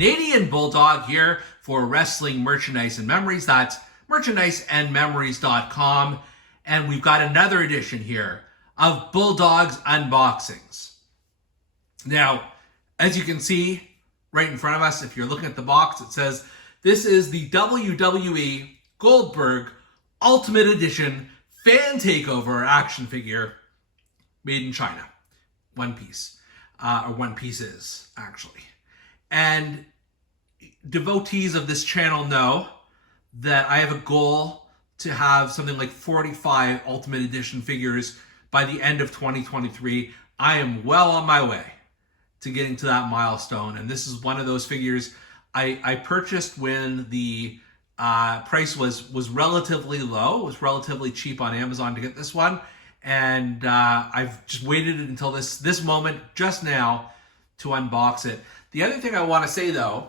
Canadian Bulldog here for Wrestling Merchandise and Memories. That's merchandiseandmemories.com. And we've got another edition here of Bulldog's unboxings. Now, as you can see right in front of us, if you're looking at the box, it says this is the WWE Goldberg Ultimate Edition Fan Takeover action figure made in China. One piece. Or one pieces, actually. And devotees of this channel know that I have a goal to have something like 45 Ultimate Edition figures by the end of 2023. I am well on my way to getting to that milestone. And this is one of those figures I purchased when the price was relatively low. It was relatively cheap on Amazon to get this one. And I've just waited until this moment just now to unbox it. The other thing I want to say, though,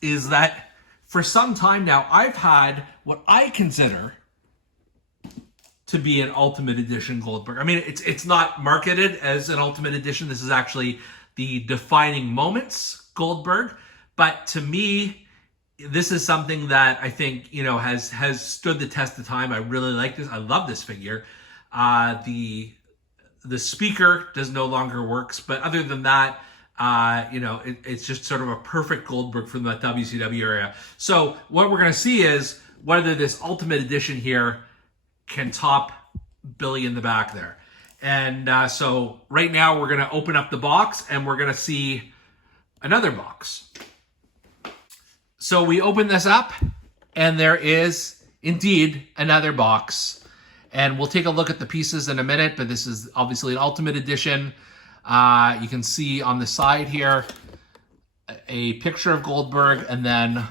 is that for some time now, I've had what I consider to be an Ultimate Edition Goldberg. I mean, it's not marketed as an Ultimate Edition. This is actually the Defining Moments Goldberg. But to me, this is something that I think, has stood the test of time. I really like this. I love this figure. The speaker does no longer works, but other than that, it's just sort of a perfect Goldberg from the WCW area. So what we're going to see is whether this Ultimate Edition here can top Billy in the back there. And so right now we're going to open up the box and we're going to see another box. So we open this up and there is indeed another box. And we'll take a look at the pieces in a minute, but this is obviously an Ultimate Edition. You can see on the side here a picture of Goldberg, and then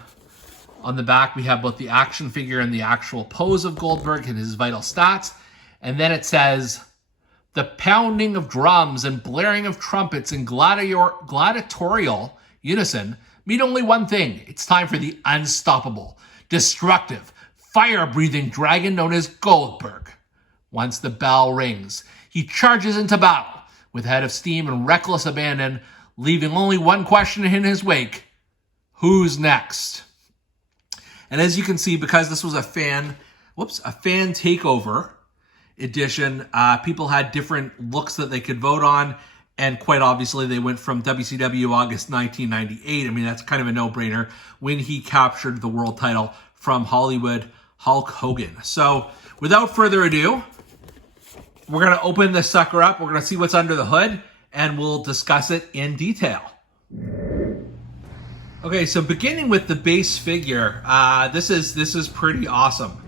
on the back we have both the action figure and the actual pose of Goldberg and his vital stats. And then it says, the pounding of drums and blaring of trumpets in gladiatorial unison mean only one thing. It's time for the unstoppable, destructive, fire-breathing dragon known as Goldberg. Once the bell rings, he charges into battle with head of steam and reckless abandon, leaving only one question in his wake: who's next? And as you can see, because this was a fan takeover edition, people had different looks that they could vote on. And quite obviously, they went from WCW August 1998. I mean, that's kind of a no-brainer, when he captured the world title from Hollywood Hulk Hogan. So without further ado, we're going to open this sucker up. We're going to see what's under the hood, and we'll discuss it in detail. Okay, so beginning with the base figure, this is pretty awesome.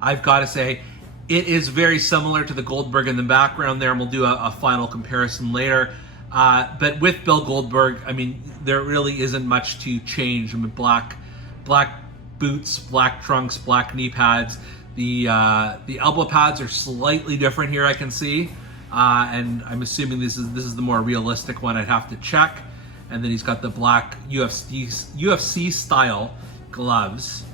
I've got to say, it is very similar to the Goldberg in the background there, and we'll do a final comparison later. But with Bill Goldberg, I mean, there really isn't much to change. I mean, black boots, black trunks, black knee pads. The elbow pads are slightly different here, I can see. And I'm assuming this is the more realistic one. I'd have to check. And then he's got the black UFC style gloves.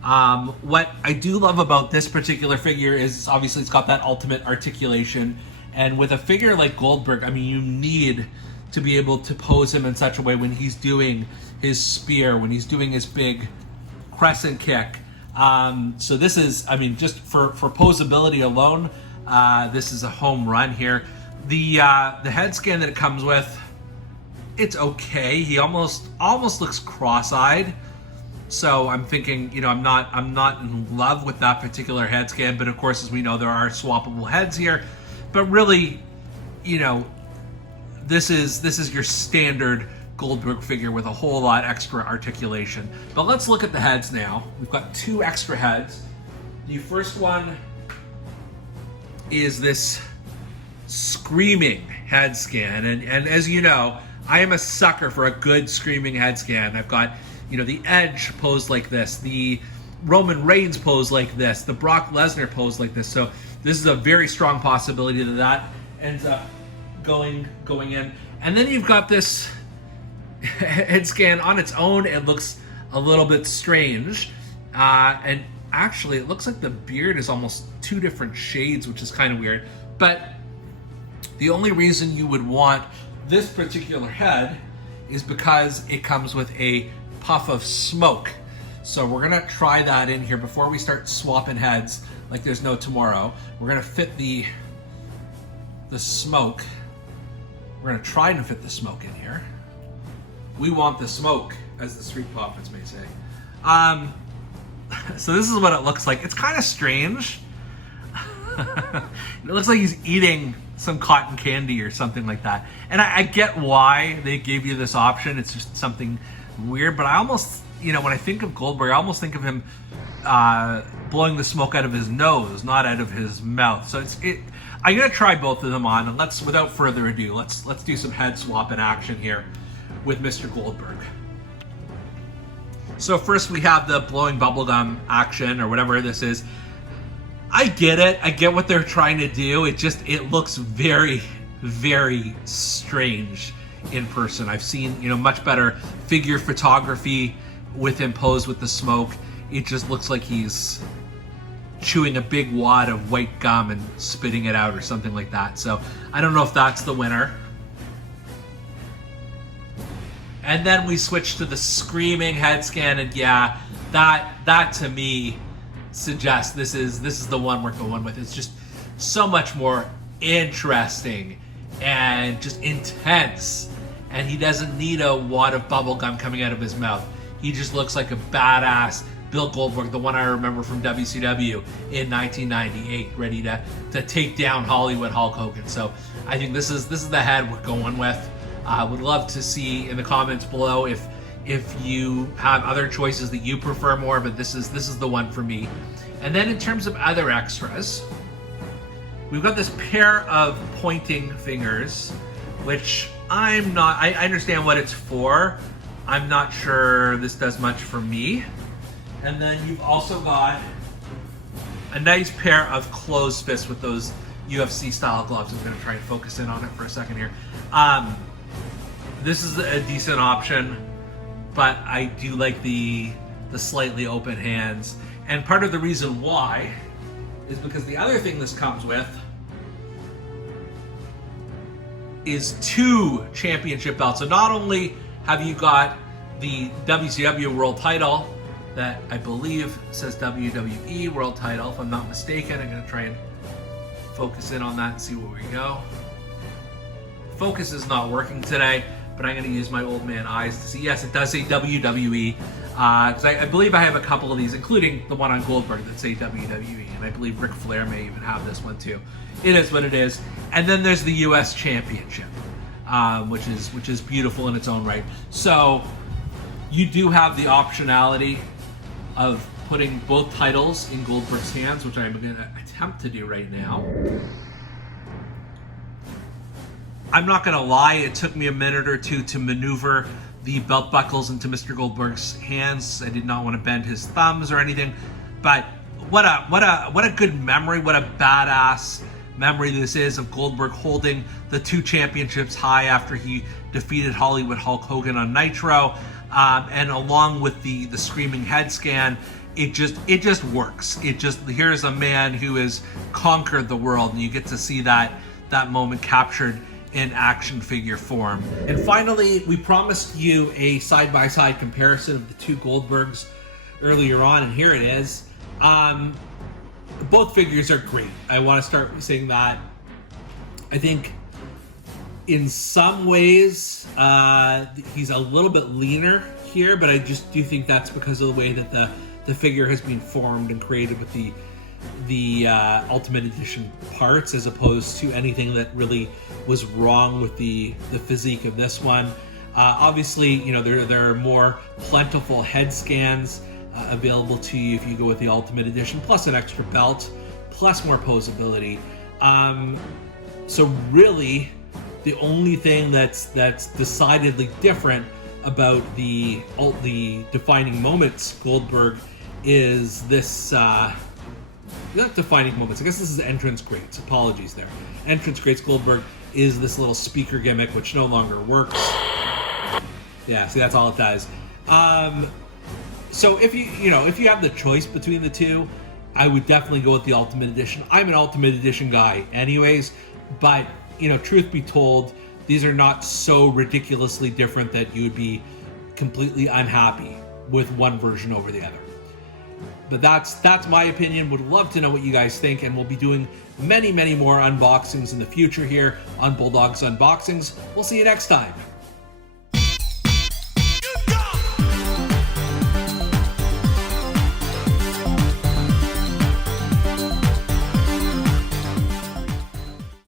What I do love about this particular figure is obviously it's got that ultimate articulation. And with a figure like Goldberg, I mean, you need to be able to pose him in such a way when he's doing his spear, when he's doing his big crescent kick. So this is, I mean, just for posability alone, this is a home run here. The head scan that it comes with, it's okay. He almost looks cross-eyed. So I'm thinking, I'm not in love with that particular head scan, but of course, as we know, there are swappable heads here. But really, this is your standard Goldberg figure with a whole lot extra articulation. But let's look at the heads now. We've got two extra heads. The first one is this screaming head scan. And as you know, I am a sucker for a good screaming head scan. I've got, the Edge posed like this, the Roman Reigns pose like this, the Brock Lesnar pose like this. So this is a very strong possibility that ends up going in. And then you've got this head scan on its own. It looks a little bit strange. And actually, it looks like the beard is almost two different shades, which is kind of weird. But the only reason you would want this particular head is because it comes with a puff of smoke. So we're gonna try that in here before we start swapping heads like there's no tomorrow. We're gonna fit the smoke. We're gonna try and fit the smoke in here. We want the smoke, as the street prophets may say. So this is what it looks like. It's kind of strange. It looks like he's eating some cotton candy or something like that. And I get why they gave you this option. It's just something weird, but I almost, when I think of Goldberg, I almost think of him blowing the smoke out of his nose, not out of his mouth. So I'm gonna try both of them on, and without further ado, let's do some head swap in action here with Mr. Goldberg. So first we have the blowing bubblegum action, or whatever this is. I get it. I get what they're trying to do. It looks very, very strange in person. I've seen, much better figure photography with him posed with the smoke. It just looks like he's chewing a big wad of white gum and spitting it out or something like that. So I don't know if that's the winner. And then we switch to the screaming head scan, and yeah, that to me suggests this is the one we're going with. It's just so much more interesting and just intense, and he doesn't need a wad of bubble gum coming out of his mouth. He just looks like a badass Bill Goldberg, the one I remember from WCW in 1998, ready to take down Hollywood Hulk Hogan. So I think this is the head we're going with. I would love to see in the comments below if you have other choices that you prefer more, but this is the one for me. And then in terms of other extras, we've got this pair of pointing fingers, which I understand what it's for. I'm not sure this does much for me. And then you've also got a nice pair of closed fists with those UFC style gloves. I'm going to try and focus in on it for a second here. This is a decent option, but I do like the slightly open hands. And part of the reason why is because the other thing this comes with is 2 championship belts. So not only have you got the WCW World title that I believe says WWE World title, if I'm not mistaken. I'm going to try and focus in on that and see where we go. Focus is not working today, but I'm going to use my old man eyes to see. Yes, it does say WWE, because I believe I have a couple of these, including the one on Goldberg that say WWE, and I believe Ric Flair may even have this one too. It is what it is. And then there's the U.S. Championship, which is beautiful in its own right. So you do have the optionality of putting both titles in Goldberg's hands, which I'm going to attempt to do right now. I'm not going to lie, it took me a minute or two to maneuver the belt buckles into Mr. Goldberg's hands. I did not want to bend his thumbs or anything, but what a good memory, what a badass memory this is of Goldberg holding the 2 championships high after he defeated Hollywood Hulk Hogan on Nitro, and along with the screaming head scan, it just works. Here's a man who has conquered the world, and you get to see that moment captured in action figure form. And finally, we promised you a side-by-side comparison of the 2 Goldbergs earlier on, and here it is. Both figures are great. I want to start saying that. I think in some ways he's a little bit leaner here, but I just do think that's because of the way that the figure has been formed and created with the Ultimate Edition parts, as opposed to anything that really was wrong with the physique of this one. Obviously, there are more plentiful head scans available to you if you go with the Ultimate Edition, plus an extra belt, plus more posability. So really, the only thing that's decidedly different about the Defining Moments Goldberg is this. Not Defining Moments. I guess this is Entrance Greats. Apologies there. Entrance Greats Goldberg is this little speaker gimmick, which no longer works. Yeah, see, that's all it does. So if you have the choice between the 2, I would definitely go with the Ultimate Edition. I'm an Ultimate Edition guy anyways, but truth be told, these are not so ridiculously different that you would be completely unhappy with one version over the other. But that's my opinion. Would love to know what you guys think, and we'll be doing many more unboxings in the future here on Bulldog's Unboxings. We'll see you next time.